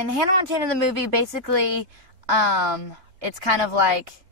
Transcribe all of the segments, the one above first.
in Hannah Montana the movie, basically, it's kind of like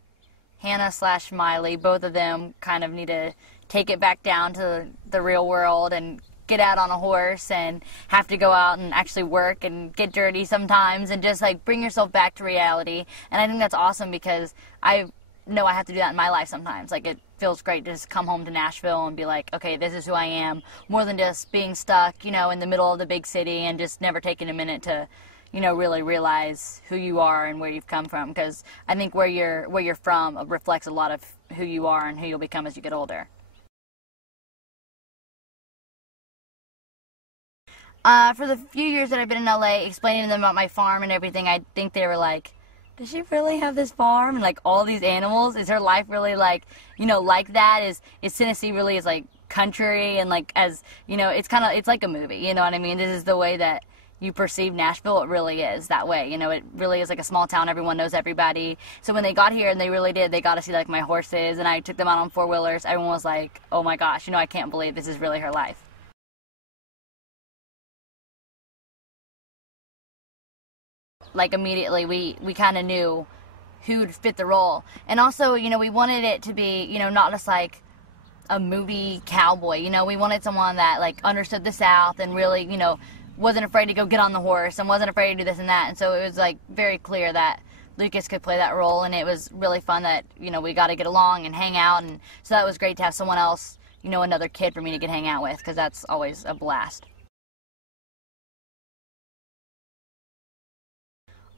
Hannah slash Miley. Both of them kind of need to take it back down to the real world and get out on a horse and have to go out and actually work and get dirty sometimes and just like bring yourself back to reality. And I think that's awesome because I know I have to do that in my life sometimes. Like, it feels great to just come home to Nashville and be like, okay, this is who I am, more than just being stuck, you know, in the middle of the big city and just never taking a minute to, you know, really realize who you are and where you've come from. Because I think where you're from reflects a lot of who you are and who you'll become as you get older. For the few years that I've been in LA, explaining to them about my farm and everything, I think they were like, does she really have this farm and like all these animals? Is her life really like, you know, like that? Is Tennessee really is like country and like, as, you know, it's like a movie, you know what I mean? This is the way that you perceive Nashville. It really is that way, you know, it really is like a small town. Everyone knows everybody. So when they got here, and they really did, they got to see like my horses, and I took them out on four-wheelers. Everyone was like, oh my gosh, you know, I can't believe this is really her life. Like, immediately we kind of knew who would fit the role. And also, you know, we wanted it to be, you know, not just like a movie cowboy, you know, we wanted someone that like understood the South and really, you know, wasn't afraid to go get on the horse and wasn't afraid to do this and that. And so it was like very clear that Lucas could play that role, and it was really fun that, you know, we got to get along and hang out. And so that was great to have someone else, you know, another kid for me to get hang out with, because that's always a blast.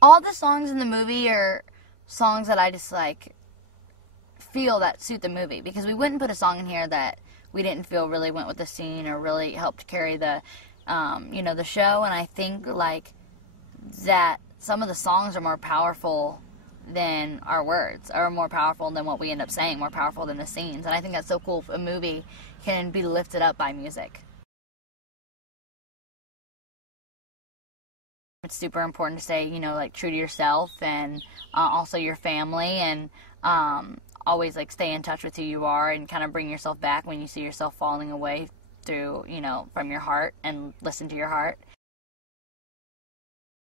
All the songs in the movie are songs that I just like feel that suit the movie, because we wouldn't put a song in here that we didn't feel really went with the scene or really helped carry the you know, the show. And I think like that some of the songs are more powerful than our words, are more powerful than what we end up saying, more powerful than the scenes. And I think that's so cool if a movie can be lifted up by music. It's super important to stay, you know, like true to yourself, and also your family, and always like stay in touch with who you are and kind of bring yourself back when you see yourself falling away through, you know, from your heart, and listen to your heart.